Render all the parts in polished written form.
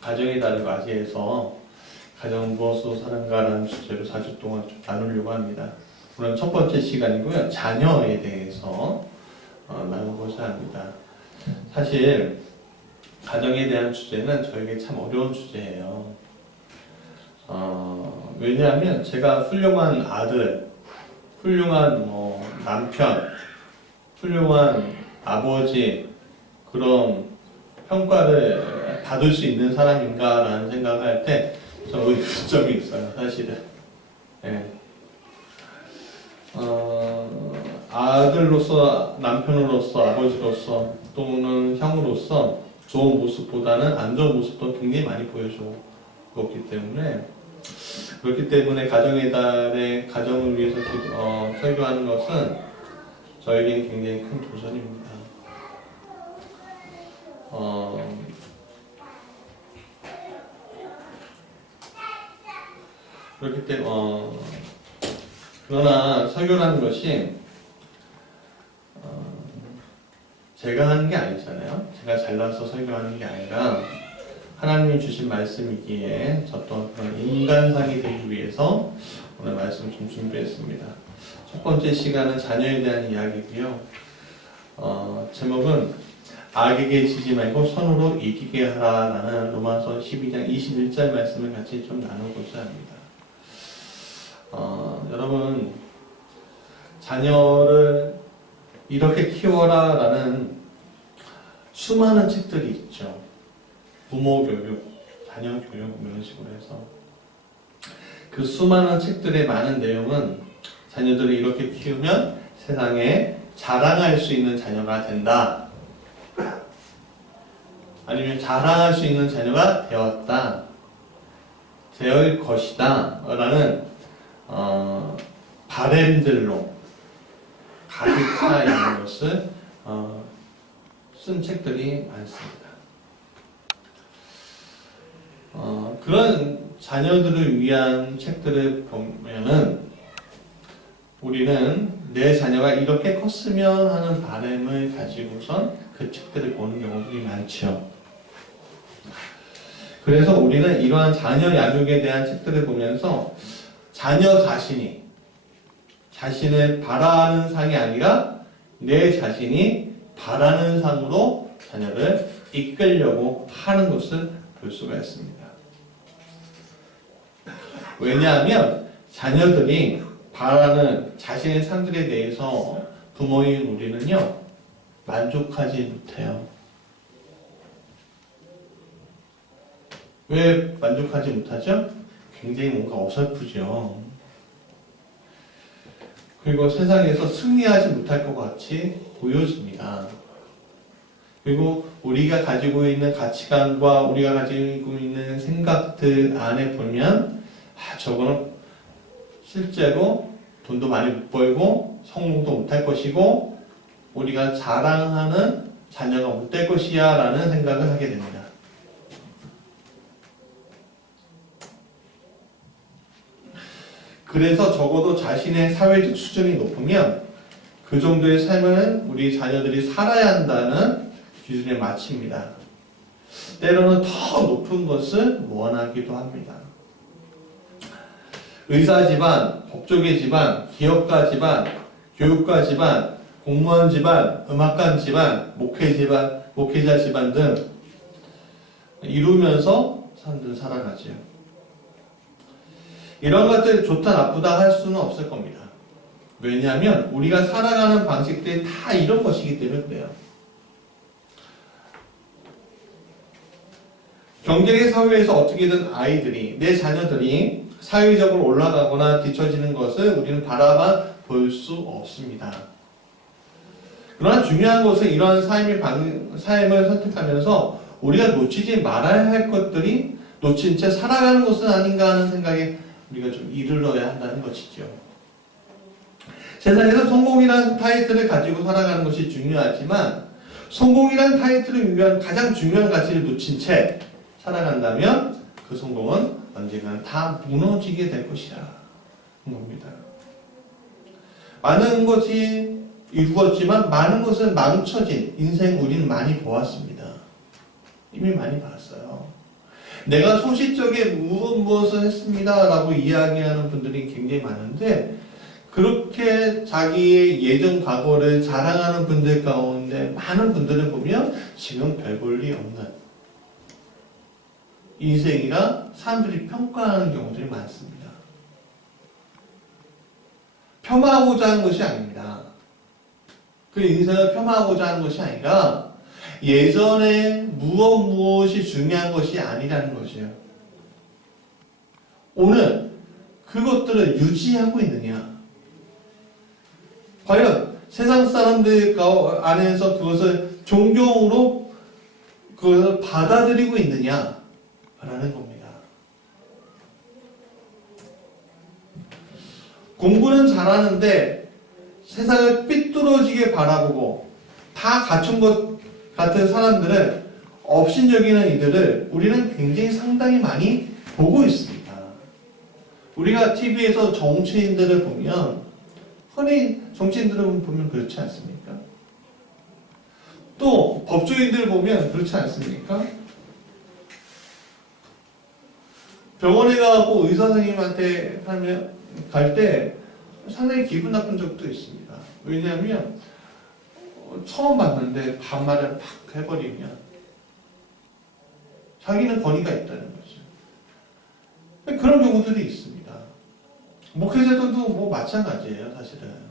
가정의 달을 맞이해서 가정 무엇으로 사는가라는 주제로 4주 동안 좀 나누려고 합니다. 오늘 첫 번째 시간이고요. 자녀에 대해서 나누고자 합니다. 사실 가정에 대한 주제는 저에게 참 어려운 주제예요. 왜냐하면 제가 훌륭한 아들, 훌륭한 남편, 훌륭한 아버지 그런 평가를 받을 수 있는 사람인가라는 생각을 할 때 좀 의문점이 있어요, 사실은. 네. 아들로서, 남편으로서, 아버지로서 또는 형으로서 좋은 모습보다는 안 좋은 모습도 굉장히 많이 보여줬기 때문에 그렇기 때문에 가정의 달에 가정을 위해서 설교하는 것은 저에겐 굉장히 큰 도전입니다. 그렇기 때문에 그러나 설교라는 것이 제가 하는 게 아니잖아요. 제가 잘나서 설교하는 게 아니라 하나님이 주신 말씀이기에 저 또한 그런 인간상이 되기 위해서 오늘 말씀을 좀 준비했습니다. 첫 번째 시간은 자녀에 대한 이야기고요. 제목은 악에게 지지 말고 선으로 이기게 하라라는 로마서 12장 21절 말씀을 같이 좀 나누고자 합니다. 여러분, 자녀를 이렇게 키워라 라는 수많은 책들이 있죠. 부모 교육, 자녀 교육 이런 식으로 해서 그 수많은 책들의 많은 내용은 자녀들을 이렇게 키우면 세상에 자랑할 수 있는 자녀가 된다, 아니면 자랑할 수 있는 자녀가 되었다, 될 것이다 라는 바램들로 가득 차 있는 것을 쓴 책들이 많습니다. 그런 자녀들을 위한 책들을 보면은 우리는 내 자녀가 이렇게 컸으면 하는 바람을 가지고선 그 책들을 보는 경우들이 많죠. 그래서 우리는 이러한 자녀 양육에 대한 책들을 보면서 자녀 자신이 자신을 바라는 상이 아니라 내 자신이 바라는 상으로 자녀를 이끌려고 하는 것을 볼 수가 있습니다. 왜냐하면 자녀들이 바라는 자신의 상들에 대해서 부모인 우리는요, 만족하지 못해요. 왜 만족하지 못하죠? 굉장히 뭔가 어설프죠. 그리고 세상에서 승리하지 못할 것 같이 보여집니다. 그리고 우리가 가지고 있는 가치관과 우리가 가지고 있는 생각들 안에 보면 저거는 실제로 돈도 많이 못 벌고 성공도 못할 것이고 우리가 자랑하는 자녀가 못 될 것이야 라는 생각을 하게 됩니다. 그래서 적어도 자신의 사회적 수준이 높으면 그 정도의 삶은 우리 자녀들이 살아야 한다는 기준에 맞춥니다. 때로는 더 높은 것을 원하기도 합니다. 의사 집안, 법조계 집안, 기업가 집안, 교육가 집안, 공무원 집안, 음악가 집안, 목회자 집안 등 이루면서 사람들은 살아가죠. 이런 것들 좋다 나쁘다 할 수는 없을 겁니다. 왜냐하면 우리가 살아가는 방식들이 다 이런 것이기 때문에 그래요. 경쟁의 사회에서 어떻게든 아이들이, 내 자녀들이 사회적으로 올라가거나 뒤처지는 것을 우리는 바라만 볼 수 없습니다. 그러나 중요한 것은 이러한 삶을 선택하면서 우리가 놓치지 말아야 할 것들이 놓친 채 살아가는 것은 아닌가 하는 생각에 우리가 좀 이르러야 한다는 것이죠. 세상에서 성공이라는 타이틀을 가지고 살아가는 것이 중요하지만 성공이라는 타이틀을 위한 가장 중요한 가치를 놓친 채 살아간다면 그 성공은 언젠가는 다 무너지게 될 것이라는 겁니다. 많은 것이 이루어지만 많은 것은 망쳐진 인생 우리는 많이 보았습니다. 이미 많이 봤어요. 내가 소시적에 무엇을 했습니다 라고 이야기하는 분들이 굉장히 많은데, 그렇게 자기의 예전 과거를 자랑하는 분들 가운데 많은 분들을 보면 지금 별 볼 일 없는 인생이라 사람들이 평가하는 경우들이 많습니다. 폄하하고자 하는 것이 아닙니다. 그 인생을 폄하하고자 하는 것이 아니라 예전에 무엇이 중요한 것이 아니라는 것이에요. 오늘 그것들을 유지하고 있느냐? 과연 세상 사람들 안에서 그것을 존경으로 그것을 받아들이고 있느냐? 라는 겁니다. 공부는 잘하는데 세상을 삐뚤어지게 바라보고 다 갖춘 것 같은 사람들은 업신여기는 이들을 우리는 굉장히 상당히 많이 보고 있습니다. 우리가 TV에서 정치인들을 보면, 흔히 정치인들을 보면 그렇지 않습니까? 또 법조인들을 보면 그렇지 않습니까? 병원에 가고 의사 선생님한테 갈 때 상당히 기분 나쁜 적도 있습니다. 왜냐하면 처음 봤는데 반말을 팍 해버리면 자기는 권위가 있다는 거죠. 그런 경우들이 있습니다. 목회자들도 뭐 마찬가지예요, 사실은.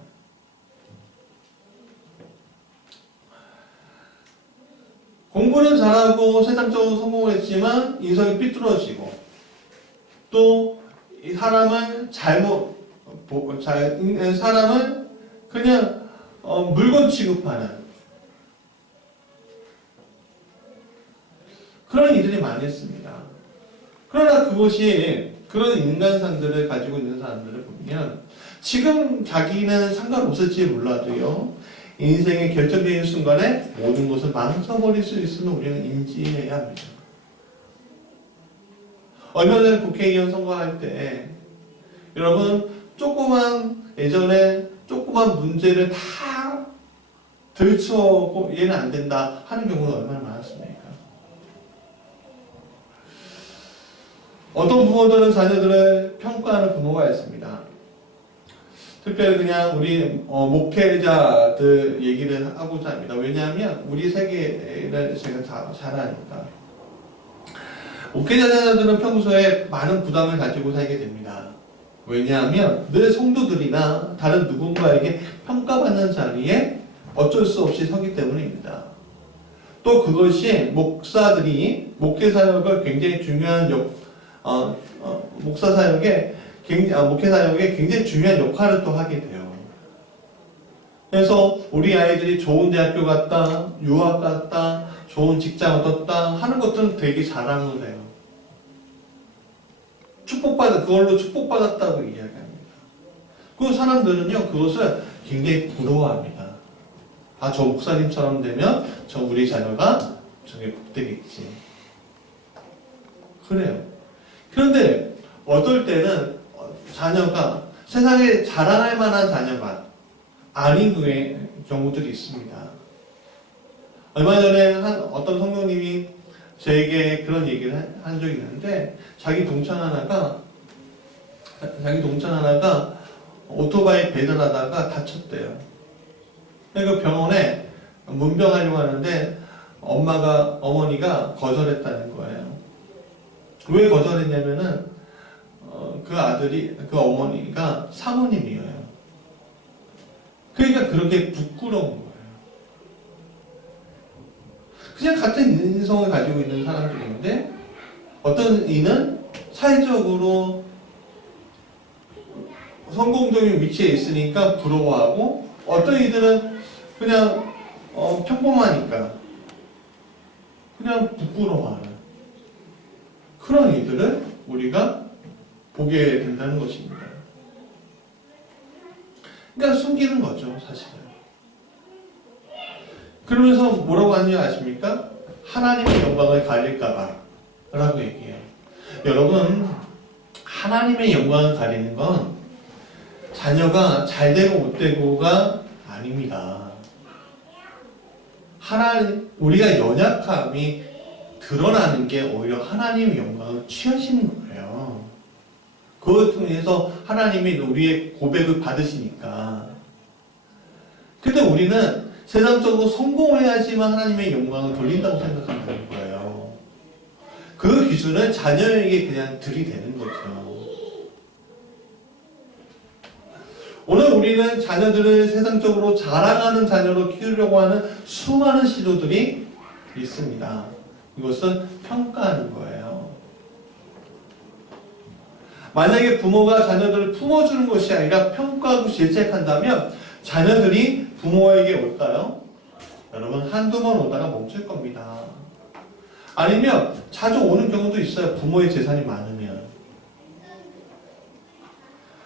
공부는 잘하고 세상적으로 성공을 했지만 인성이 삐뚤어지고, 또 이 사람을 사람을 그냥 물건 취급하는 그런 이들이 많이 있습니다. 그러나 그런 인간상들을 가지고 있는 사람들을 보면 지금 자기는 상관없을지 몰라도요, 인생의 결정적인 순간에 모든 것을 망쳐버릴 수 있음을 우리는 인지해야 합니다. 얼마 전에 국회의원 선거할 때 여러분 예전에 조그만 문제를 다 들춰고 얘는 안 된다 하는 경우가 얼마나 많았습니까? 어떤 부모들은 자녀들을 평가하는 부모가 있습니다. 특별히 그냥 우리 목회자들 얘기를 하고자 합니다. 왜냐하면 우리 세계를 제가 잘 아니까. 목회자 자녀들은 평소에 많은 부담을 가지고 살게 됩니다. 왜냐하면 늘 성도들이나 다른 누군가에게 평가받는 자리에 어쩔 수 없이 서기 때문입니다. 또 그것이 목회 사역을 굉장히 중요한 목회 사역에 굉장히 중요한 역할을 또 하게 돼요. 그래서 우리 아이들이 좋은 대학교 갔다, 유학 갔다, 좋은 직장 얻었다 하는 것들은 되게 자랑을 해요. 그걸로 축복받았다고 이야기합니다. 그 사람들은요, 그것을 굉장히 부러워합니다. 저 목사님처럼 되면 우리 자녀가 저게 복되겠지. 그래요. 그런데 어떨 때는 자녀가 세상에 자랑할 만한 자녀가 아닌 경우들이 있습니다. 얼마 전에 어떤 성도님이 저에게 그런 얘기를 한 적이 있는데, 자기 동창 하나가 오토바이 배달하다가 다쳤대요. 그러니까 병원에 문병하려고 하는데 어머니가 거절했다는 거예요. 왜 거절했냐면은 그 어머니가 사모님이에요. 그러니까 그렇게 부끄러운 거예요. 그냥 같은 인성을 가지고 있는 사람들인데, 어떤 이는 사회적으로 성공적인 위치에 있으니까 부러워하고, 어떤 이들은 그냥 평범하니까 그냥 부끄러워하는 그런 이들을 우리가 보게 된다는 것입니다. 그러니까 숨기는 거죠, 사실은. 그러면서 뭐라고 하는지 아십니까? 하나님의 영광을 가릴까봐 라고 얘기해요. 여러분, 하나님의 영광을 가리는 건 자녀가 잘되고 못되고가 아닙니다. 우리가 연약함이 드러나는 게 오히려 하나님의 영광을 취하시는 거예요. 그걸 통해서 하나님이 우리의 고백을 받으시니까. 근데 우리는 세상적으로 성공해야지만 하나님의 영광을 돌린다고 생각한다는 거예요. 그 기준을 자녀에게 그냥 들이대는 거죠. 오늘 우리는 자녀들을 세상적으로 자랑하는 자녀로 키우려고 하는 수많은 시도들이 있습니다. 이것은 평가하는 거예요. 만약에 부모가 자녀들을 품어주는 것이 아니라 평가하고 질책한다면 자녀들이 부모에게 올까요? 여러분, 한두 번 오다가 멈출 겁니다. 아니면 자주 오는 경우도 있어요. 부모의 재산이 많으면.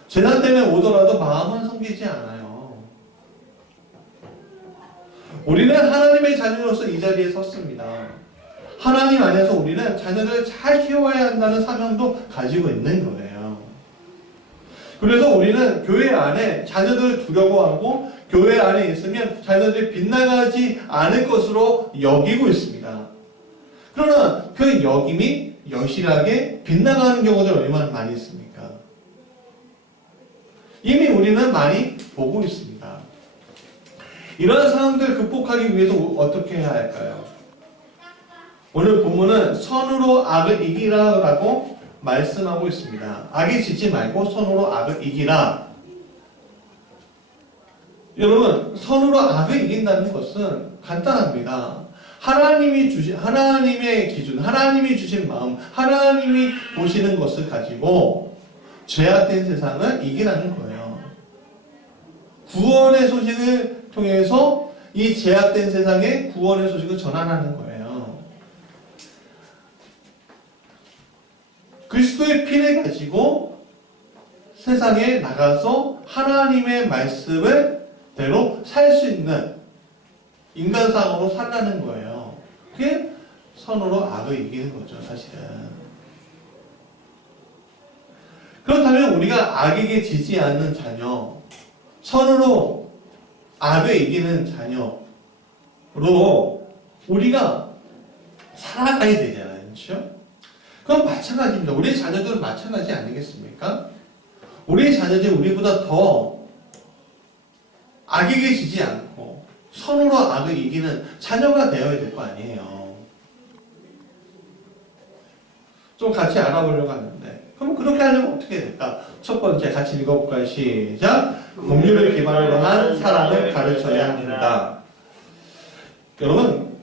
재산 때문에 오더라도 마음은 섬기지 않아요. 우리는 하나님의 자녀로서 이 자리에 섰습니다. 하나님 안에서 우리는 자녀들을 잘 키워야 한다는 사명도 가지고 있는 거예요. 그래서 우리는 교회 안에 자녀들을 두려고 하고 교회 안에 있으면 자녀들이 빗나가지 않을 것으로 여기고 있습니다. 그러나 그 여김이 여실하게 빗나가는 경우들 얼마나 많이 있습니까? 이미 우리는 많이 보고 있습니다. 이러한 상황들을 극복하기 위해서 어떻게 해야 할까요? 오늘 본문은 선으로 악을 이기라라고 말씀하고 있습니다. 악이 지지 말고 선으로 악을 이기라. 여러분, 선으로 악을 이긴다는 것은 간단합니다. 하나님이 주신, 하나님의 기준, 하나님이 주신 마음, 하나님이 보시는 것을 가지고 죄악된 세상을 이기라는 거예요. 구원의 소식을 통해서 이 죄악된 세상에 구원의 소식을 전하라는 거예요. 그리스도의 피를 가지고 세상에 나가서 하나님의 말씀을 대로 살 수 있는 인간상으로 살라는 거예요. 그게 선으로 악을 이기는 거죠, 사실은. 그렇다면 우리가 악에게 지지 않는 자녀, 선으로 악을 이기는 자녀로 우리가 살아가야 되잖아요. 그렇죠? 그럼 마찬가지입니다. 우리 자녀들은 마찬가지 아니겠습니까? 우리 자녀들이 우리보다 더 악에게 지지 않고 선으로 악을 이기는 자녀가 되어야 될 거 아니에요. 좀 같이 알아보려고 하는데, 그럼 그렇게 하려면 어떻게 해야 될까? 첫 번째, 같이 읽어볼까요? 시작! 긍휼을 기반으로 한 사랑을 가르쳐야 합니다. 여러분,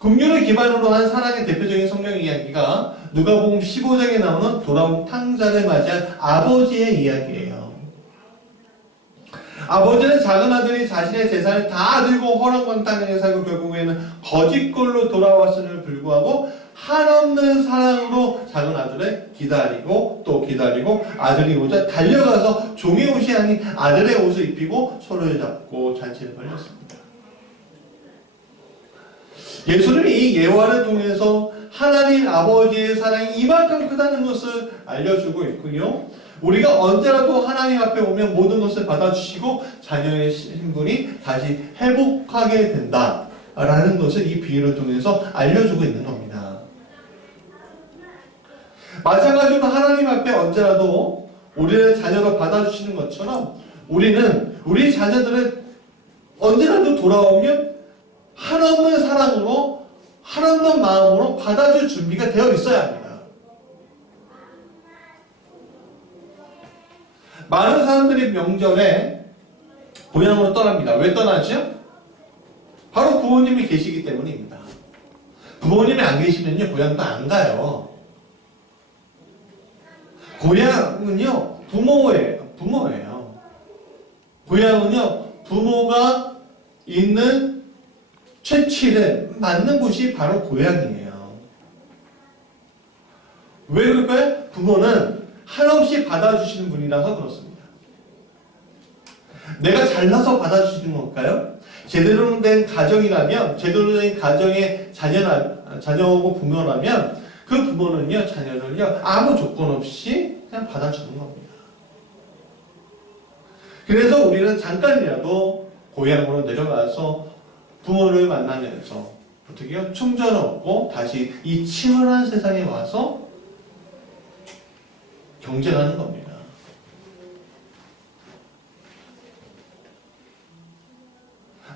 긍휼을 기반으로 한 사랑의 대표적인 성경 이야기가 누가복음 15장에 나오는 돌아온 탕자를 맞이한 아버지의 이야기예요. 아버지는 작은 아들이 자신의 재산을 다 들고 허랑방탕하게 살고 결국에는 거짓골로 돌아왔음을 불구하고 한없는 사랑으로 작은 아들을 기다리고 또 기다리고 아들이 오자 달려가서 종의 옷이 아닌 아들의 옷을 입히고 손을 잡고 잔치를 벌였습니다. 예수님이 이 예화를 통해서 하나님 아버지의 사랑이 이만큼 크다는 것을 알려주고 있고요. 우리가 언제라도 하나님 앞에 오면 모든 것을 받아주시고 자녀의 신분이 다시 회복하게 된다라는 것을 이 비유를 통해서 알려주고 있는 겁니다. 마찬가지로 하나님 앞에 언제라도 우리를 자녀로 받아주시는 것처럼 우리는 우리 자녀들을 언제라도 돌아오면 한없는 사랑으로 한없는 마음으로 받아줄 준비가 되어 있어야 합니다. 많은 사람들이 명절에 고향으로 떠납니다. 왜 떠나죠? 바로 부모님이 계시기 때문입니다. 부모님이 안 계시면요, 고향도 안 가요. 고향은요, 부모예요. 고향은요, 부모가 있는 최취를 맞는 곳이 바로 고향이에요. 왜 그럴까요? 부모는 한없이 받아주시는 분이라서 그렇습니다. 내가 잘나서 받아주시는 걸까요? 제대로 된 가정이라면, 제대로 된 가정의 자녀고 부모라면 그 부모는요, 자녀를요, 아무 조건 없이 그냥 받아주는 겁니다. 그래서 우리는 잠깐이라도 고향으로 내려가서 부모를 만나면서 어떻게 해요? 충전을 얻고 다시 이 치열한 세상에 와서 경쟁하는 겁니다.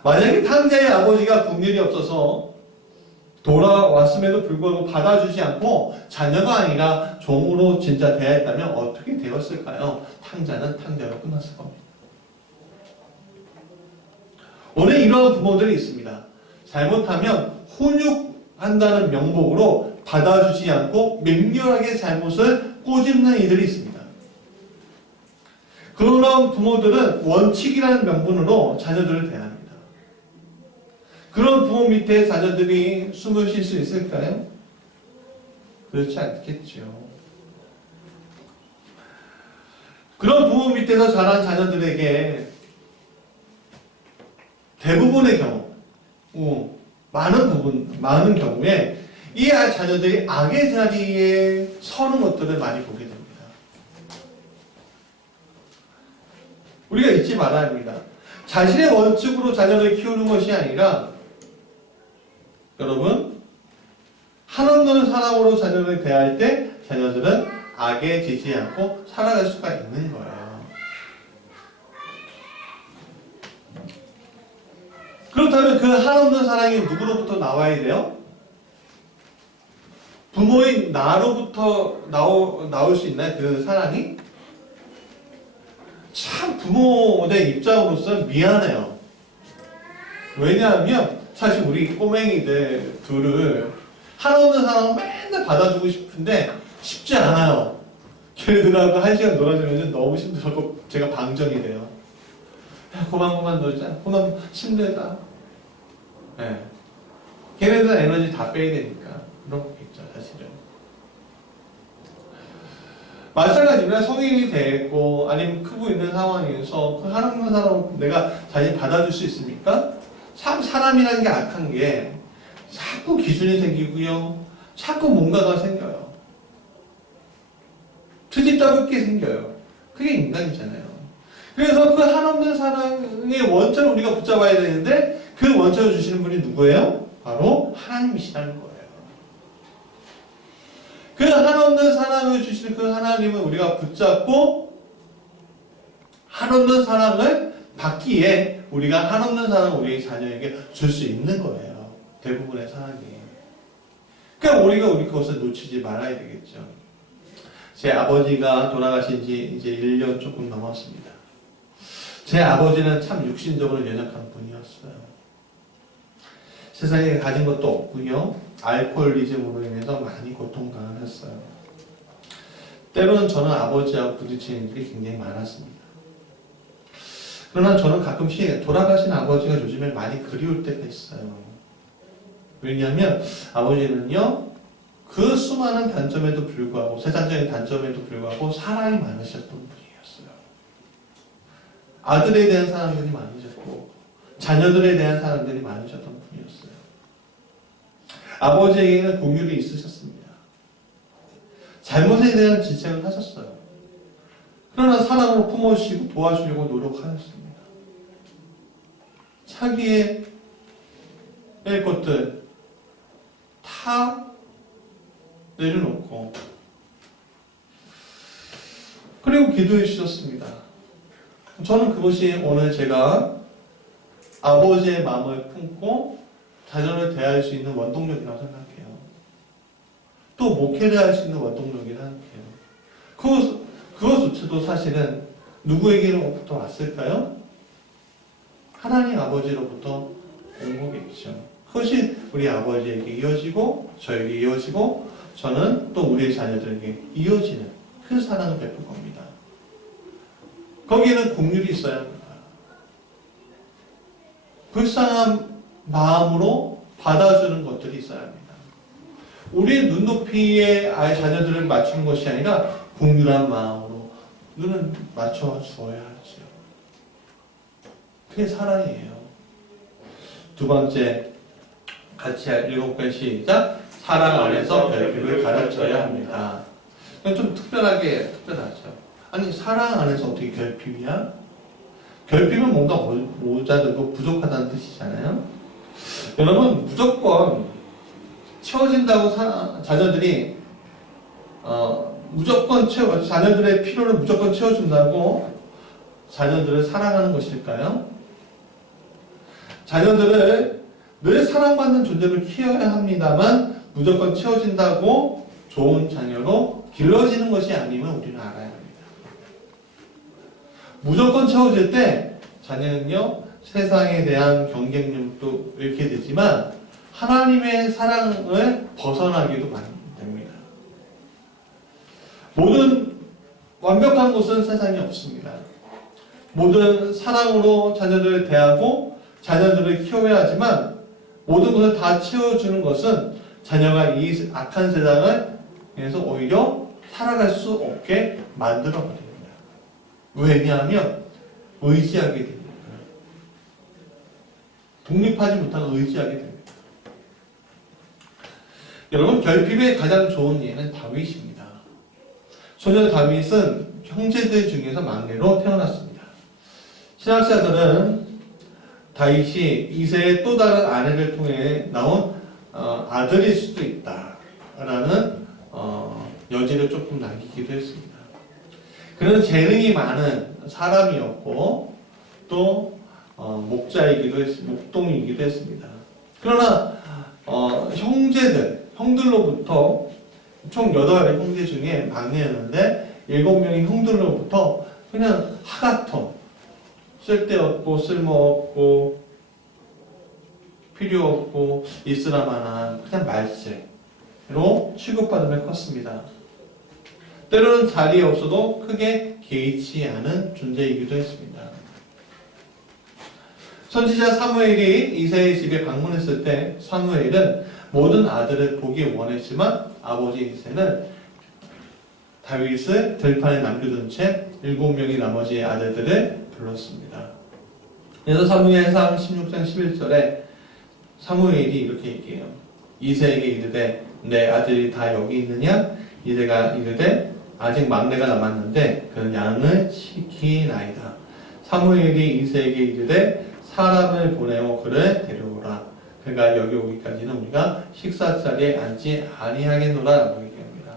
만약에 탕자의 아버지가 국률이 없어서 돌아왔음에도 불구하고 받아주지 않고 자녀가 아니라 종으로 진짜 대하였다면 어떻게 되었을까요? 탕자는 탕자로 끝났을 겁니다. 오늘 이러한 부모들이 있습니다. 잘못하면 훈육한다는 명목으로 받아주지 않고 맹렬하게 잘못을 꼬집는 이들이 있습니다. 그런 부모들은 원칙이라는 명분으로 자녀들을 대합니다. 그런 부모 밑에 자녀들이 숨을 쉴 수 있을까요? 그렇지 않겠죠. 그런 부모 밑에서 자란 자녀들에게 대부분의 경우, 많은 경우에 이 자녀들이 악의 자리에 서는 것들을 많이 보게 됩니다. 우리가 잊지 말아야 합니다. 자신의 원칙으로 자녀를 키우는 것이 아니라 여러분, 한없는 사랑으로 자녀를 대할 때 자녀들은 악에 지지 않고 살아갈 수가 있는 거예요. 그렇다면 그 한없는 사랑이 누구로부터 나와야 돼요? 부모인 나로부터 나올 수 있나요? 그 사랑이? 참 부모의 입장으로서 미안해요. 왜냐하면 사실 우리 꼬맹이들 둘을 한없는 사랑을 맨날 받아주고 싶은데 쉽지 않아요. 걔네들하고 1시간 놀아주면 너무 힘들고 제가 방전이 돼요. 야, 그만 놀자. 그만 힘들다. 네. 걔네들 에너지 다 빼야 되니까 그렇겠죠, 사실은. 마찬가지입니다. 성인이 됐고 아니면 크고 있는 상황에서 그 한없는 사람을 내가 자신 받아줄 수 있습니까? 참 사람이라는 게 악한 게 자꾸 기준이 생기고요. 자꾸 뭔가가 생겨요. 트집다붙게 생겨요. 그게 인간이잖아요. 그래서 그 한없는 사랑의 원천을 우리가 붙잡아야 되는데 그 원천을 주시는 분이 누구예요? 바로 하나님이시라는 거예요. 그 한없는 사랑을 주시는 그 하나님을 우리가 붙잡고 한없는 사랑을 받기에 우리가 한없는 사랑을 우리 자녀에게 줄 수 있는 거예요. 대부분의 사랑이. 그러니까 우리 그것을 놓치지 말아야 되겠죠. 제 아버지가 돌아가신 지 이제 1년 조금 넘었습니다. 제 아버지는 참 육신적으로 연약한 분이었어요. 세상에 가진 것도 없고요. 알코올리즘으로 인해서 많이 고통당을 했어요. 때로는 저는 아버지하고 부딪히는 일이 굉장히 많았습니다. 그러나 저는 가끔씩 돌아가신 아버지가 요즘에 많이 그리울 때가 있어요. 왜냐하면 아버지는요, 그 수많은 단점에도 불구하고, 세상적인 단점에도 불구하고 사랑이 많으셨던 분이었어요. 아들에 대한 사랑들이 많으셨고, 자녀들에 대한 사랑들이 많으셨던 분이었어요. 아버지에게는 공율이 있으셨습니다. 잘못에 대한 지적을 하셨어요. 그러나 사랑으로 품어주시고 도와주려고 노력하셨습니다. 자기의 것들 다 내려놓고 그리고 기도해 주셨습니다. 저는 그것이 오늘 제가 아버지의 마음을 품고 자녀를 대할 수 있는 원동력이라고 생각해요. 또 목회를 할 수 있는 원동력이라고 생각해요. 그것조차도 사실은 누구에게로부터 왔을까요? 하나님 아버지로부터 온 거겠죠. 그것이 우리 아버지에게 이어지고 저에게 이어지고 저는 또 우리의 자녀들에게 이어지는 그 사랑을 베풀 겁니다. 거기에는 공률이 있어야 합니다. 불쌍한 마음으로 받아주는 것들이 있어야 합니다. 우리의 눈높이에 아이 자녀들을 맞추는 것이 아니라 공률한 마음으로 눈을 맞춰 주어야 하죠. 그게 사랑이에요. 두 번째, 같이 7번 시작. 사랑 안에서 결핍을 가르쳐야 합니다. 좀 특별하죠. 아니, 사랑 안에서 어떻게 결핍이야? 결핍은 뭔가 모자르고 부족하다는 뜻이잖아요. 여러분 무조건 채워진다고 자녀들이 무조건 자녀들의 필요를 무조건 채워준다고 자녀들을 사랑하는 것일까요? 자녀들을 늘 사랑받는 존재로 키워야 합니다만 무조건 채워진다고 좋은 자녀로 길러지는 것이 아님을 우리는 알아야 합니다. 무조건 채워질 때 자녀는요 세상에 대한 경쟁력도 잃게 되지만 하나님의 사랑을 벗어나기도 됩니다. 모든 완벽한 곳은 세상에 없습니다. 모든 사랑으로 자녀들을 대하고 자녀들을 키워야 하지만 모든 것을 다 채워주는 것은 자녀가 이 악한 세상을 위해서 오히려 살아갈 수 없게 만들어버립니다. 왜냐하면 의지하게 됩니다. 독립하지 못하고 의지하게 됩니다. 여러분 결핍의 가장 좋은 예는 다윗입니다. 소년 다윗은 형제들 중에서 막내로 태어났습니다. 신학자들은 다윗이 이새의 또 다른 아내를 통해 나온 아들일 수도 있다라는 여지를 조금 남기기도 했습니다. 그는 재능이 많은 사람이었고 또 목동이기도 했습니다. 그러나 형들로부터 총 8 형제 중에 막내였는데 7명의 형들로부터 그냥 하가통, 쓸데없고 쓸모없고 필요없고 있으라만한 그냥 말재로 취급받으며 컸습니다. 때로는 자리에 없어도 크게 개의치 않은 존재이기도 했습니다. 선지자 사무엘이 이새의 집에 방문했을 때 사무엘은 모든 아들을 보기 원했지만 아버지 이새는 다윗을 들판에 남겨둔 채 7명의 나머지의 아들들을 불렀습니다. 그래서 사무엘상 16장 11절에 사무엘이 이렇게 얘기해요. 이새에게 이르되 내 아들이 다 여기 있느냐? 이새가 이르되 아직 막내가 남았는데 그는 양을 시키나이다. 사무엘이 이새에게 이르되 사람을 보내어 그를 데려오라. 그가 여기 오기까지는 우리가 식사자리에 앉지 아니하겠노라 라고 얘기합니다.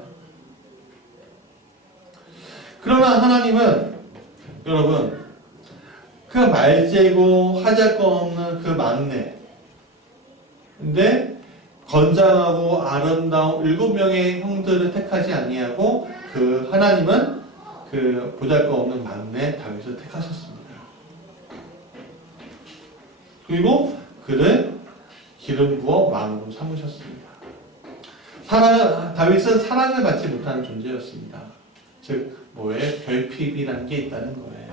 그러나 하나님은 여러분 그 말재고 하잘 거 없는 그 막내 근데 건장하고 아름다운 7명의 형들을 택하지 아니하고 그 하나님은 그 보잘것없는 막내 다윗을 택하셨습니다. 그리고 그를 기름 부어 왕으로 삼으셨습니다. 다윗은 사랑을 받지 못하는 존재였습니다. 즉 뭐에 결핍이라는 게 있다는 거예요.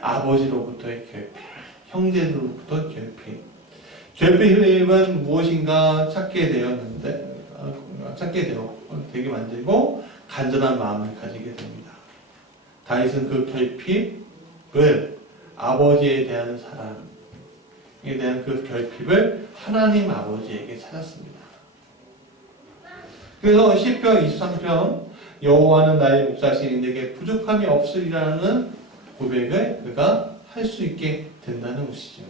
아버지로부터의 결핍, 형제들로부터 결핍. 결핍은 무엇인가 찾게 되게 만들고 간절한 마음을 가지게 됩니다. 다윗은 그 결핍을 아버지에 대한 사랑에 대한 그 결핍을 하나님 아버지에게 찾았습니다. 그래서 시편 23편 여호와는 나의 목자시니 내게 부족함이 없으리라는 고백을 그가 할 수 있게 된다는 것이죠.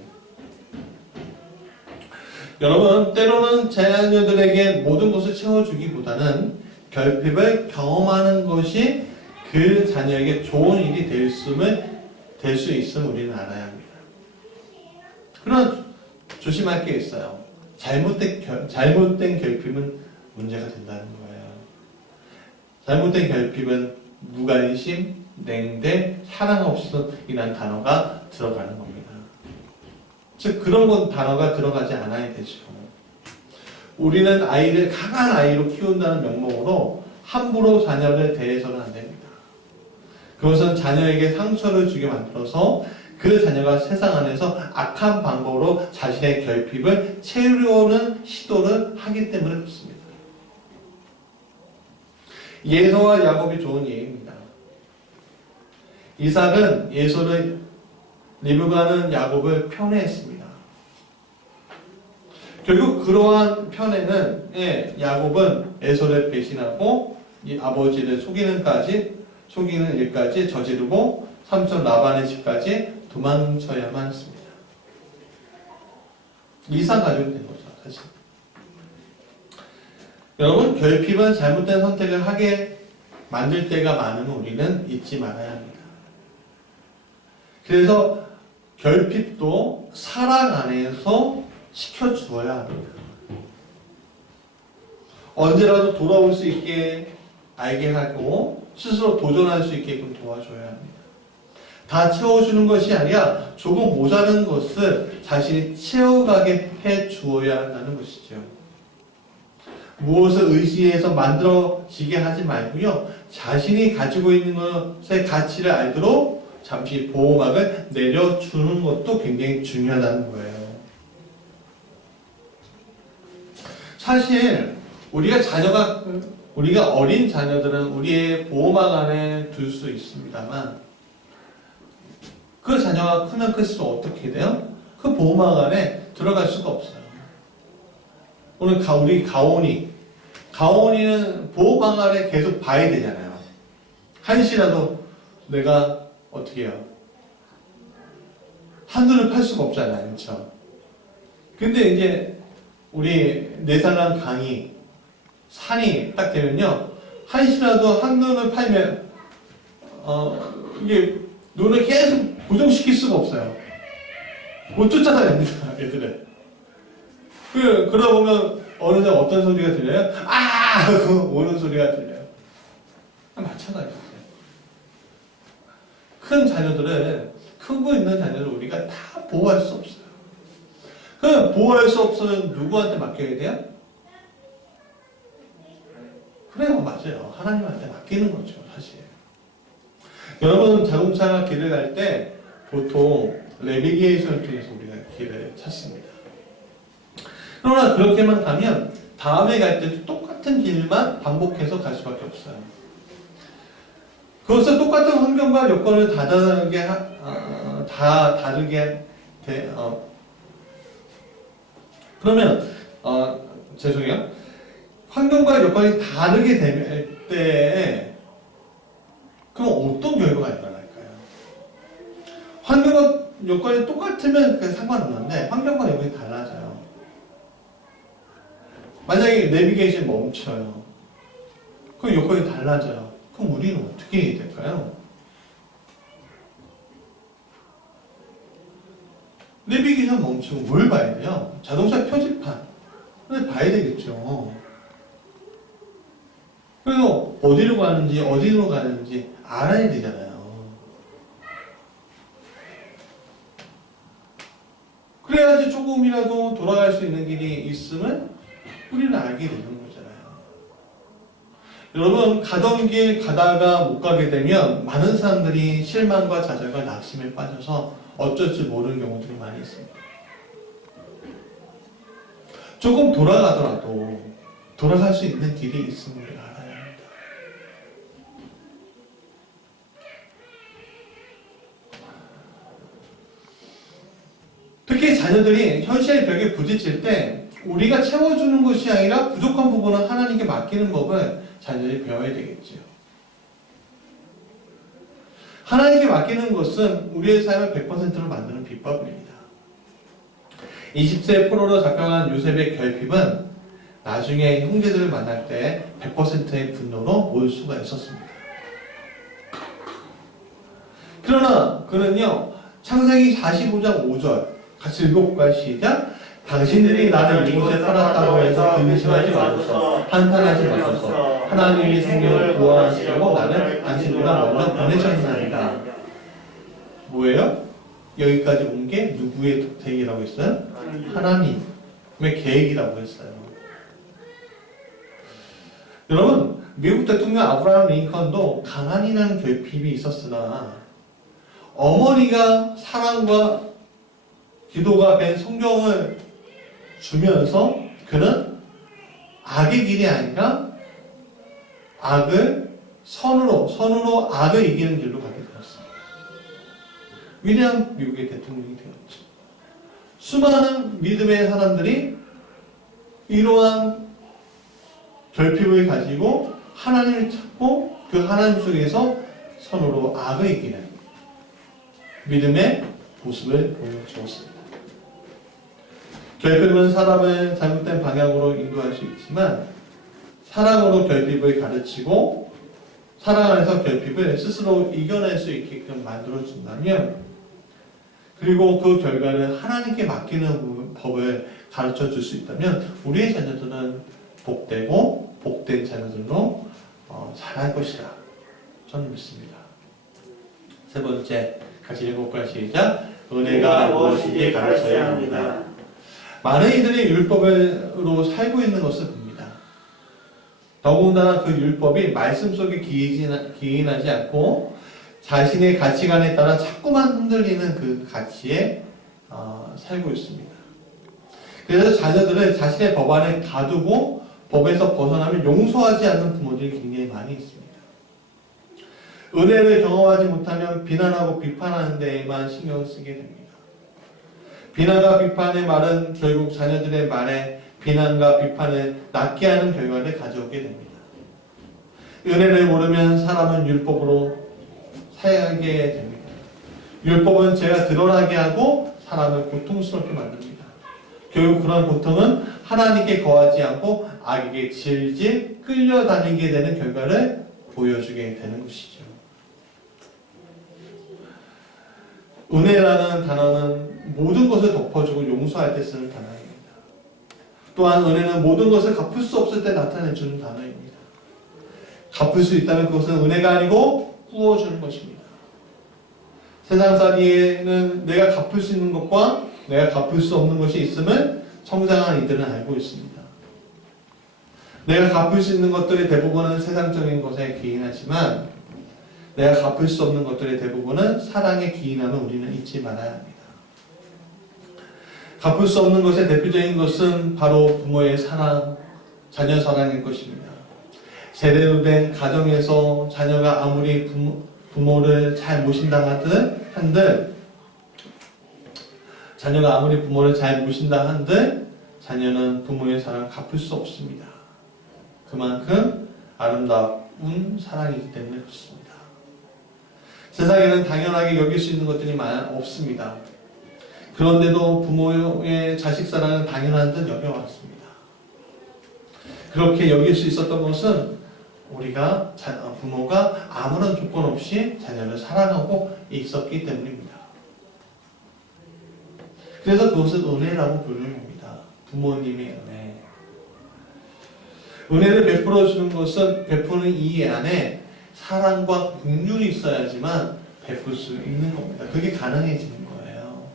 여러분 때로는 자녀들에게 모든 것을 채워주기보다는 결핍을 경험하는 것이 그 자녀에게 좋은 일이 될 수 있음을 우리는 알아야 합니다. 그러나 조심할 게 있어요. 잘못된 결핍은 문제가 된다는 거예요. 잘못된 결핍은 무관심, 냉대, 사랑 없음이라는 단어가 들어가는 겁니다. 즉 그런 단어가 들어가지 않아야 되죠. 우리는 아이를 강한 아이로 키운다는 명목으로 함부로 자녀를 대해서는 안 됩니다. 그것은 자녀에게 상처를 주게 만들어서 그 자녀가 세상 안에서 악한 방법으로 자신의 결핍을 채우려는 시도를 하기 때문에 그렇습니다. 예서와 야곱이 좋은 예입니다. 이삭은 예서를 리브가는 야곱을 편애했습니다. 결국 그러한 편애는 야곱은 에서를 배신하고 이 아버지를 속이는 일까지 저지르고 삼촌 라반의 집까지 도망쳐야만 했습니다. 이상 가지고 된 거죠, 사실. 여러분, 결핍은 잘못된 선택을 하게 만들 때가 많으면 우리는 잊지 말아야 합니다. 그래서 결핍도 사랑 안에서 시켜주어야 합니다. 언제라도 돌아올 수 있게 알게 하고 스스로 도전할 수 있게끔 도와줘야 합니다. 다 채워주는 것이 아니라 조금 모자란 것을 자신이 채워가게 해주어야 한다는 것이죠. 무엇을 의지해서 만들어지게 하지 말고요. 자신이 가지고 있는 것의 가치를 알도록 잠시 보호막을 내려주는 것도 굉장히 중요하다는 거예요. 사실 우리가 어린 자녀들은 우리의 보호막 안에 둘 수 있습니다만 그 자녀가 크면 클수록 어떻게 돼요? 그 보호막 안에 들어갈 수가 없어요. 오늘 우리 가온이는 보호막 안에 계속 봐야 되잖아요. 한시라도 내가 어떻게 해요? 한눈을 팔 수가 없잖아요. 그렇죠? 근데 이제 우리 4살 난 강이 산이 딱 되면요. 한시라도 한눈을 팔면 이게 눈을 계속 고정시킬 수가 없어요. 못 쫓아다닙니다. 애들은. 그러다 보면 어느 날 어떤 소리가 들려요? 아! 오는 소리가 들려요. 마찬가지예요. 큰 자녀들은 크고 있는 자녀를 우리가 다 보호할 수 없어요. 그럼 보호할 수 없으면 누구한테 맡겨야 돼요? 그래요, 맞아요. 하나님한테 맡기는 거죠, 사실. 여러분 자동차 길을 갈 때 보통 내비게이션을 통해서 우리가 길을 찾습니다. 그러나 그렇게만 가면 다음에 갈 때도 똑같은 길만 반복해서 갈 수밖에 없어요. 그것은 똑같은 환경과 여건을 다 다르게 그러면 죄송해요. 환경과 여건이 다르게 될 때 그럼 어떤 결과가 일어날까요? 환경과 여건이 똑같으면 상관없는데 환경과 여건이 달라져요. 만약에 내비게이션이 멈춰요. 그럼 여건이 달라져요. 그럼 우리는 어떻게 해야 될까요? 내비게이션 멈추고 뭘 봐야 돼요? 자동차 표지판. 봐야 되겠죠. 그래서 어디로 가는지 알아야 되잖아요. 그래야지 조금이라도 돌아갈 수 있는 길이 있으면 우리는 알게 되는 거잖아요. 여러분, 가던 길 가다가 못 가게 되면 많은 사람들이 실망과 좌절과 낙심에 빠져서 어쩔 줄 모르는 경우들이 많이 있습니다. 조금 돌아가더라도 돌아갈 수 있는 길이 있음을 알아야 합니다. 특히 자녀들이 현실의 벽에 부딪힐 때 우리가 채워주는 것이 아니라 부족한 부분은 하나님께 맡기는 법을 자녀들이 배워야 되겠죠. 하나님께 맡기는 것은 우리의 삶을 100%로 만드는 비법입니다. 20세 포로로 잡혀간 요셉의 결핍은 나중에 형제들을 만날 때 100%의 분노로 모일 수가 있었습니다. 그러나 그는요, 창세기 45장 5절 같이 읽어볼까요? 시작. 당신들이 나를 이곳에 팔았다고 해서 근심하지 마소서, 한탄하지 마소서. 하나님이 생명을 구원하시려고 나는 당신보다 먼저 보내셨나이다. 뭐예요? 여기까지 온 게 누구의 택이라고 했어요? 하나님의 계획이라고 했어요. 여러분, 미국 대통령 아브라함 링컨도 가난이라는 결핍이 있었으나 어머니가 사랑과 기도가 된 성경을 주면서 그는 악의 길이 아니라 선으로 악을 이기는 길로 가게 되었습니다. 위대한 미국의 대통령이 되었죠. 수많은 믿음의 사람들이 이러한 결핍을 가지고 하나님을 찾고 그 하나님 속에서 선으로 악을 이기는 믿음의 모습을 보여주었습니다. 결핍은 사람을 잘못된 방향으로 인도할 수 있지만 사랑으로 결핍을 가르치고 사랑 안에서 결핍을 스스로 이겨낼 수 있게끔 만들어준다면, 그리고 그 결과를 하나님께 맡기는 법을 가르쳐 줄 수 있다면 우리의 자녀들은 복되고 복된 자녀들로 자랄 것이라 저는 믿습니다. 세 번째, 같이 읽어볼까요? 시작. 은혜가 무엇인지 가르쳐야 합니다. 많은 이들이 율법으로 살고 있는 것을 봅니다. 더군다나 그 율법이 말씀 속에 기인하지 않고 자신의 가치관에 따라 자꾸만 흔들리는 그 가치에 살고 있습니다. 그래서 자녀들을 자신의 법 안에 가두고 법에서 벗어나면 용서하지 않는 부모들이 굉장히 많이 있습니다. 은혜를 경험하지 못하면 비난하고 비판하는 데에만 신경을 쓰게 됩니다. 비난과 비판의 말은 결국 자녀들의 말에 비난과 비판을 낳게 하는 결과를 가져오게 됩니다. 은혜를 모르면 사람은 율법으로 살게 됩니다. 율법은 죄가 드러나게 하고 사람을 고통스럽게 만듭니다. 결국 그런 고통은 하나님께 거하지 않고 악에게 질질 끌려다니게 되는 결과를 보여주게 되는 것이죠. 은혜라는 단어는 모든 것을 덮어주고 용서할 때 쓰는 단어입니다. 또한 은혜는 모든 것을 갚을 수 없을 때 나타내주는 단어입니다. 갚을 수 있다면 그것은 은혜가 아니고 꾸어주는 것입니다. 세상살이에는 내가 갚을 수 있는 것과 내가 갚을 수 없는 것이 있음을 성장한 이들은 알고 있습니다. 내가 갚을 수 있는 것들의 대부분은 세상적인 것에 기인하지만 내가 갚을 수 없는 것들의 대부분은 사랑에 기인함을 우리는 잊지 말아야 합니다. 갚을 수 없는 것의 대표적인 것은 바로 부모의 사랑, 자녀 사랑일 것입니다. 제대로 된 가정에서 자녀가 아무리 부모를 잘 모신다 한들 자녀가 아무리 부모를 잘 모신다 한들 자녀는 부모의 사랑을 갚을 수 없습니다. 그만큼 아름다운 사랑이기 때문에 그렇습니다. 세상에는 당연하게 여길 수 있는 것들이 없습니다. 그런데도 부모의 자식 사랑은 당연한 듯 여겨왔습니다. 그렇게 여길 수 있었던 것은 우리가 부모가 아무런 조건 없이 자녀를 사랑하고 있었기 때문입니다. 그래서 그것을 은혜라고 부릅니다. 부모님의 은혜. 은혜를 베풀어 주는 것은 베푸는 이 안에 사랑과 긍휼이 있어야지만 베풀 수 있는 겁니다. 그게 가능해지는 거예요.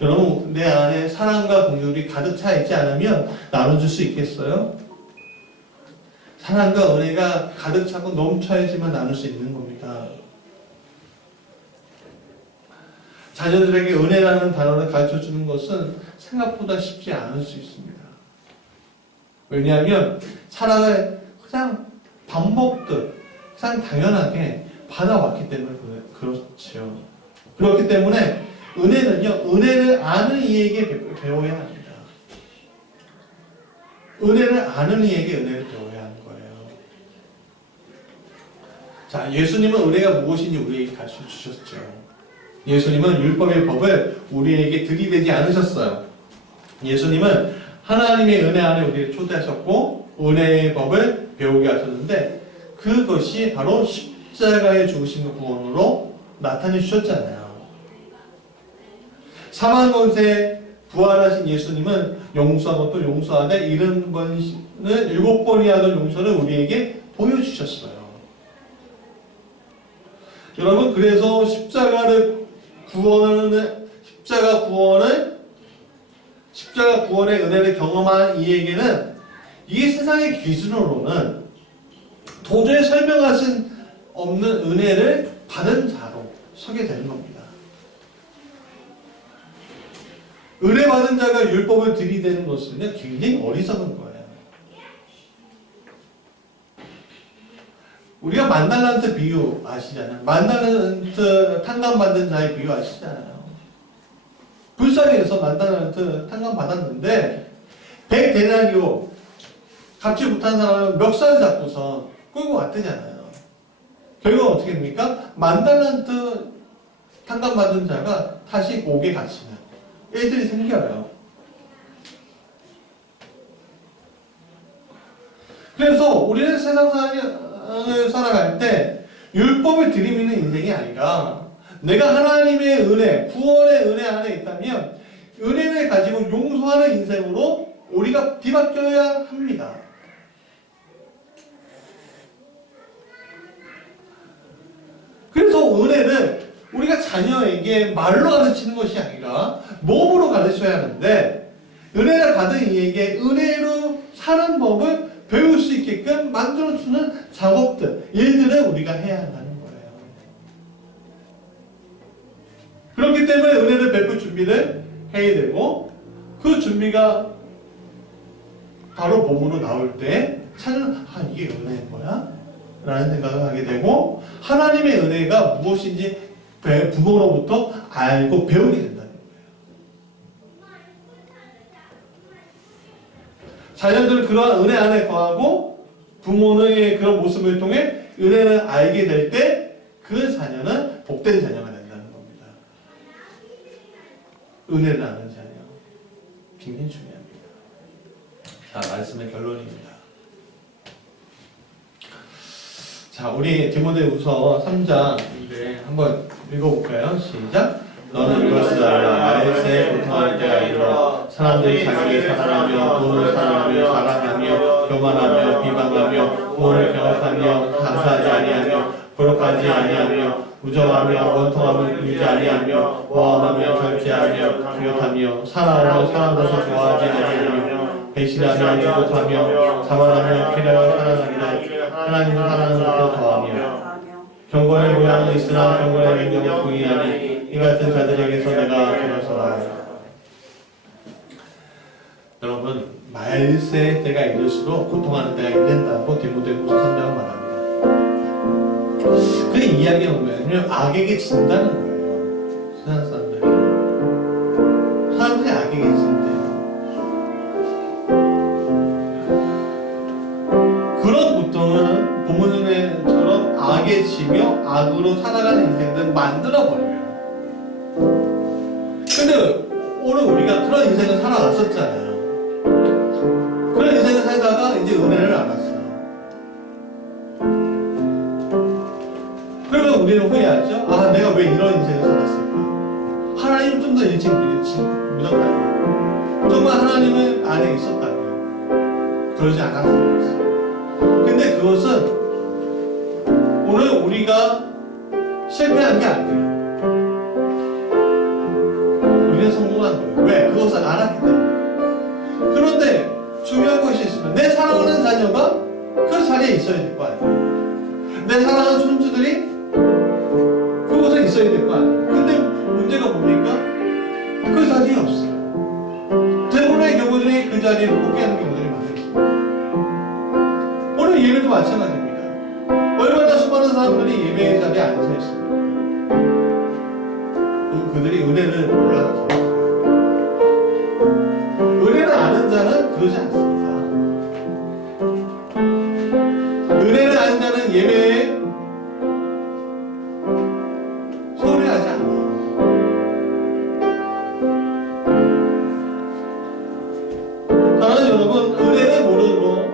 여러분, 내 안에 사랑과 긍휼이 가득 차 있지 않으면 나눠줄 수 있겠어요? 사랑과 은혜가 가득 차고 넘쳐야지만 나눌 수 있는 겁니다. 자녀들에게 은혜라는 단어를 가르쳐주는 것은 생각보다 쉽지 않을 수 있습니다. 왜냐하면 사랑을 그냥 밥 먹듯 그냥 당연하게 받아왔기 때문에 그렇죠. 그렇기 때문에 은혜는요, 은혜를 아는 이에게 배워야 합니다. 은혜를 아는 이에게 은혜를 배워야 하는 거예요. 자, 예수님은 은혜가 무엇인지 우리에게 가르쳐 주셨죠. 예수님은 율법의 법을 우리에게 들이대지 않으셨어요. 예수님은 하나님의 은혜 안에 우리를 초대하셨고 은혜의 법을 배우게 하셨는데 그것이 바로 십자가의 죽으심과 구원으로 나타내 주셨잖아요. 사망 가운데 부활하신 예수님은 용서하고 또 용서하되 70번을 7번이 하던 용서를 우리에게 보여주셨어요. 여러분, 그래서 십자가 구원의 은혜를 경험한 이에게는 이 세상의 기준으로는 도저히 설명할 수 없는 은혜를 받은 자로 서게 되는 겁니다. 은혜 받은 자가 율법을 들이대는 것은 굉장히 어리석은 거예요. 우리가 만달란트 비유 아시잖아요. 만달란트 탕감 받은 자의 비유 아시잖아요. 불쌍해서 만달란트 탕감 받았는데 100데나리오 갚지 못한 사람은 멱살 잡고서 끌고 왔대잖아요. 결국 어떻게 됩니까? 만달란트 탕감 받은 자가 다시 옥에 갇히는 일들이 생겨요. 그래서 우리는 세상 살아을 살아갈 때 율법을 들이미는 인생이 아니라 내가 하나님의 은혜, 구원의 은혜 안에 있다면 은혜를 가지고 용서하는 인생으로 우리가 뒤바뀌어야 합니다. 그래서 은혜는 우리가 자녀에게 말로 가르치는 것이 아니라 몸으로 가르쳐야 하는데 은혜를 받은 이에게 은혜로 사는 법을 배울 수 있게끔 만들어주는 작업들, 일들을 우리가 해야 한다는 거예요. 그렇기 때문에 은혜를 베풀 준비를 해야 되고 그 준비가 바로 몸으로 나올 때 차는 이게 은혜인 거야? 라는 생각을 하게 되고 하나님의 은혜가 무엇인지 부모로부터 알고 배우게 된다는 거예요. 자녀들은 그러한 은혜 안에 거하고 부모의 그런 모습을 통해 은혜를 알게 될 때 그 자녀는 복된 자녀가 된다는 겁니다. 은혜를 아는 자녀 굉장히 중요합니다. 자, 말씀의 결론입니다. 자, 우리 디모데후서 3장 한번 읽어볼까요? 시작. 너는 이것을 알라. 말세에 고통할 때가 이르러 사람들이 자기를 사랑하며 돈을 사랑하며 자랑하며 교만하며 비방하며 구원을 경악하며 감사하지 아니하며 거룩하지 아니하며 무정하며 원통함을 누리지 아니하며 모함하며 절제하며 기웃하며 사랑하며 사람들을 좋아하지 아니하며 배신하며 못하며 자만하며 필요를 사랑하기를 하나님을 사랑하는 것도 더하며 경건의 모양은 있으나 경건의 능력은 부인하니 이 같은 자들에게서 내가 들어서라. 여러분, 말세의 때가 이를수록 고통하는 때가 이른다고 디모데후서 3장은 말합니다. 그 이야기가 뭐냐면 악에게 진다는 거예요. 세상 사람들이 악에게 진대요. 그런 고통은 본문에처럼 악에 지며 악으로 살아가는 인생들 만들어버려요. 근데 오늘 우리가 그런 인생을 살아왔었잖아요. 그런 인생을 살다가 이제 은혜를 알았어요. 그러면 우리는 후회하죠. 아, 내가 왜 이런 인생을 살았을까? 하나님은 좀 더 일찍 믿었다면, 정말 하나님은 안에 있었다면 그러지 않았을 것이죠. 근데 그것은 오늘 우리가 실패한 게 아니에요. 우리는 성공한 거예요. 왜? 그것을 알았기 때문에. 그런데 중요한 것이 있으면 내 사랑하는 자녀가 그 자리에 있어야 될 거 아니에요. 내 사랑하는 손주들이 그곳에 있어야 될 거 아니에요. 근데 문제가 뭡니까? 그 자리에 없어요. 대부분의 경우들이 그 자리에 못 깨는 경우들이 많습니다. 오늘 예배도 마찬가지입니다. 얼마나 수많은 사람들이 예배의 자리에 앉아 있습니다. 그들이 은혜를 몰라서 은혜를 아는 자는 그러지 않습니다. 은혜를 아는 자는 예배에 소홀히하지 않아요. 사랑하는 여러분, 은혜를 모르고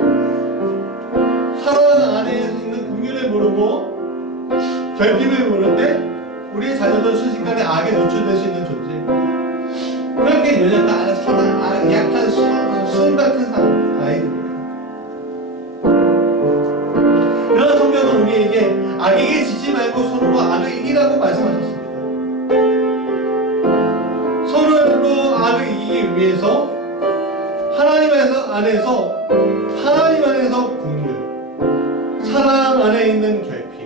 사랑 안에 있는 긍휼을 모르고 결핍을 모르는데 우리의 자녀들은 순식간에 악에 노출될 수 있는 존재입니다. 그렇게 연약한 사랑, 약한 순 같은 사람, 아이들이에요. 그러나 성경은 우리에게 악에게 지지 말고 서로 악을 이기라고 말씀하셨습니다. 서로 악을 이기기 위해서 하나님 안에서 긍휼, 사랑 안에 있는 결핍,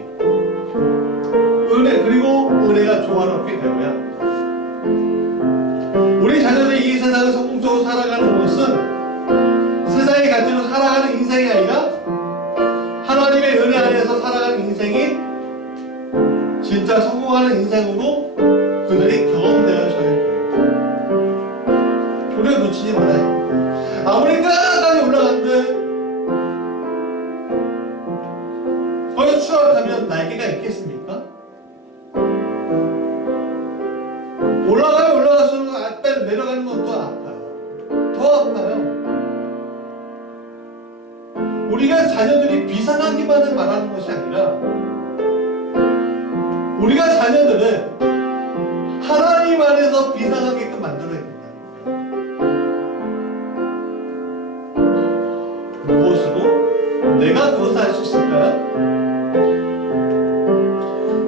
은혜, 그리고 은혜가 조화롭게 되어야 합니다. 우리 자녀들이 이 세상을 성공적으로 살아가는 것은 세상의 가치로 살아가는 인생이 아니라 하나님의 은혜 안에서 살아가는 인생이 진짜 성공하는 인생으로 그들이 경험되어져야 돼요. 우리가 놓치지 말아요. 아무리 끝까지 올라간들 거기서 추락하면 날개가 있겠습니까? 올라갈수록 앞에 내려가는 건 더 아파요. 더 아파요. 우리가 자녀들이 비상하기만을 말하는 것이 아니라 우리가 자녀들은 하나님 안에서 비상하게끔 만들어야 된다. 무엇으로? 내가 그것을 할 수 있을까요?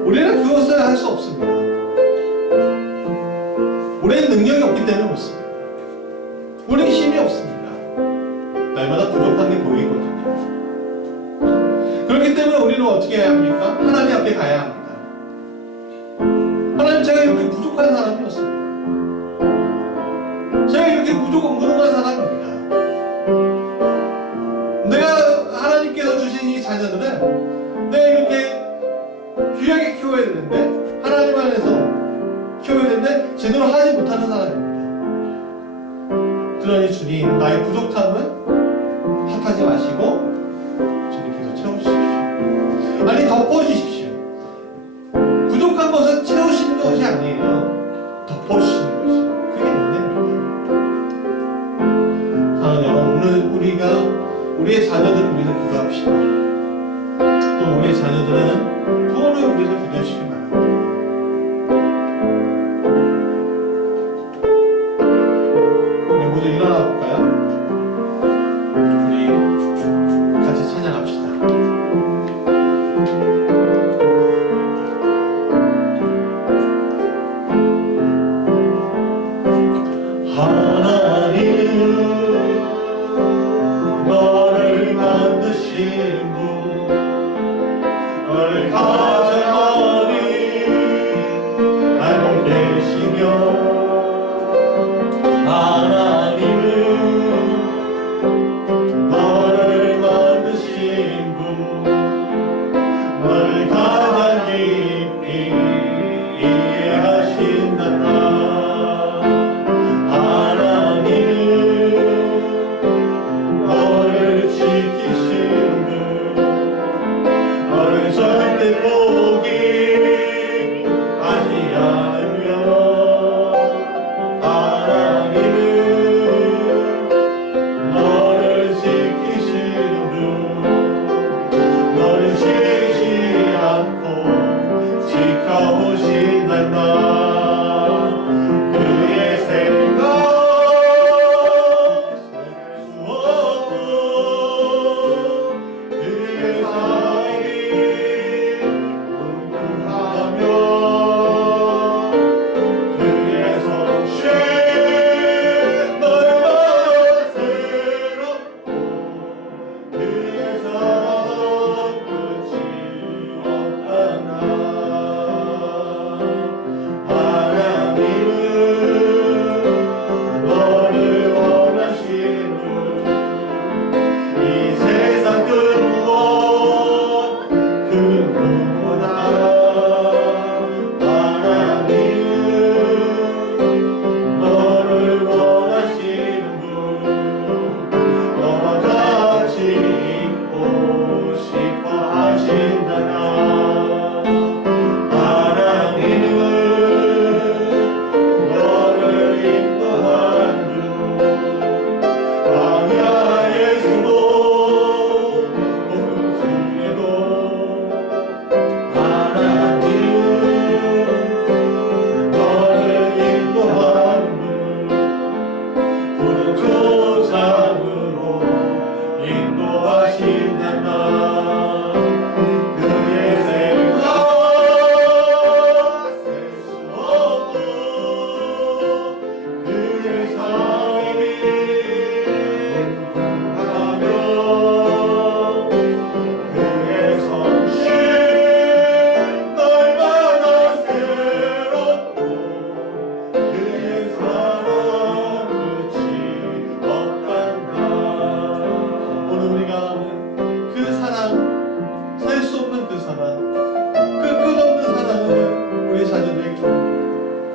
우리는 그것을 할 수 없습니다. 우리는 능력이 없기 때문에 그렇습니다. 우리는 힘이 없습니다. 날마다 부족한 게 보이거든요. 그렇기 때문에 우리는 어떻게 해야 합니까? 하나님 앞에 가야 합니다. 하나님, 제가 이렇게 부족한 사람이었습니다. 제가 이렇게 무능한 사람입니다. 내가 하나님께서 주신 이 자녀들은 내가 이렇게 귀하게 키워야 되는데, 하나님 안에서 키워야 되는데 제대로 하지 못하는 사람입니다. 그러니 주님, 나의 부족함은 탓하지 마시고 주님께서 채워주십시오. 아니, 덮어주십시오. 부족한 것은 채우시는 것이 아니에요. 덮어주시는 것이. 그게 은혜입니다. 사랑하는 여러분, 오늘 우리가 우리의 자녀들을 위해서 기도합시다. 또 우리의 자녀들은 부모를 위해서 기도해주시기 바랍니다. 우리 모두 일어나 볼까요? 우리 같이 찬양합시다.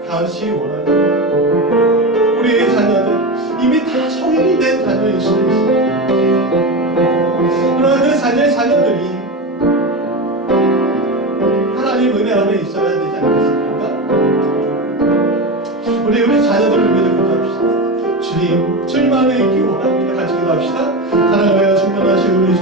다시 원하는 우리의 자녀들, 이미 다 성인이 된 자녀일 수 있습니다. 그러나 그 자녀들이 하나님 은혜 안에 있어야 되지 않겠습니까? 우리 자녀들을 위해서 기도합시다. 주님 안에 있기 원합니다. 같이 기도합시다. 사랑하여 충만하신 우리 주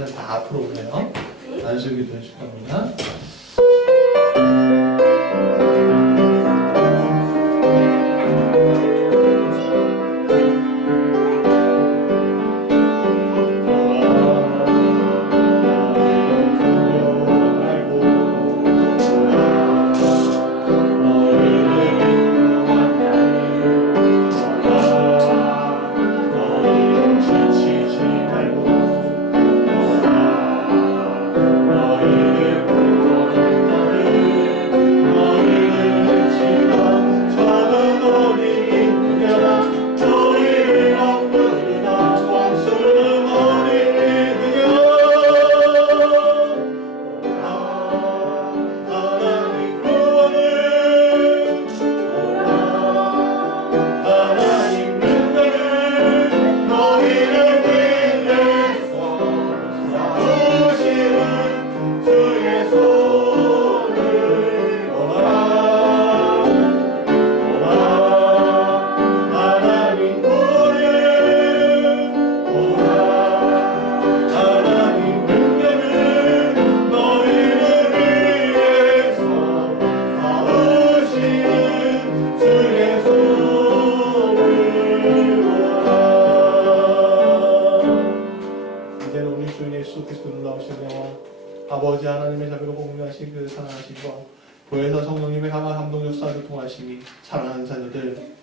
다 앞으로 오세요. 안수기도 해줄 겁니다. 아버지 하나님의 자비로 공유하신 그 사랑하신 것, 교회에서 성령님의 강한 감동 역사를 통하심이 사랑하는 자녀들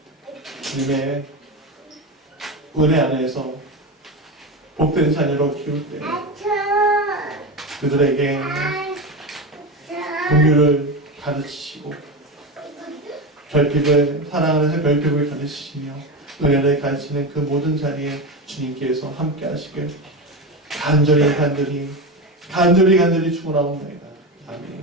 주님의 은혜 안에서 복된 자녀로 키울 때 그들에게 긍휼을 가르치시고 결핍을 사랑하면서 결핍을 가르치시며 은혜를 가르치는 그 모든 자리에 주님께서 함께 하시길 간절히 축원하옵나이다. 아멘.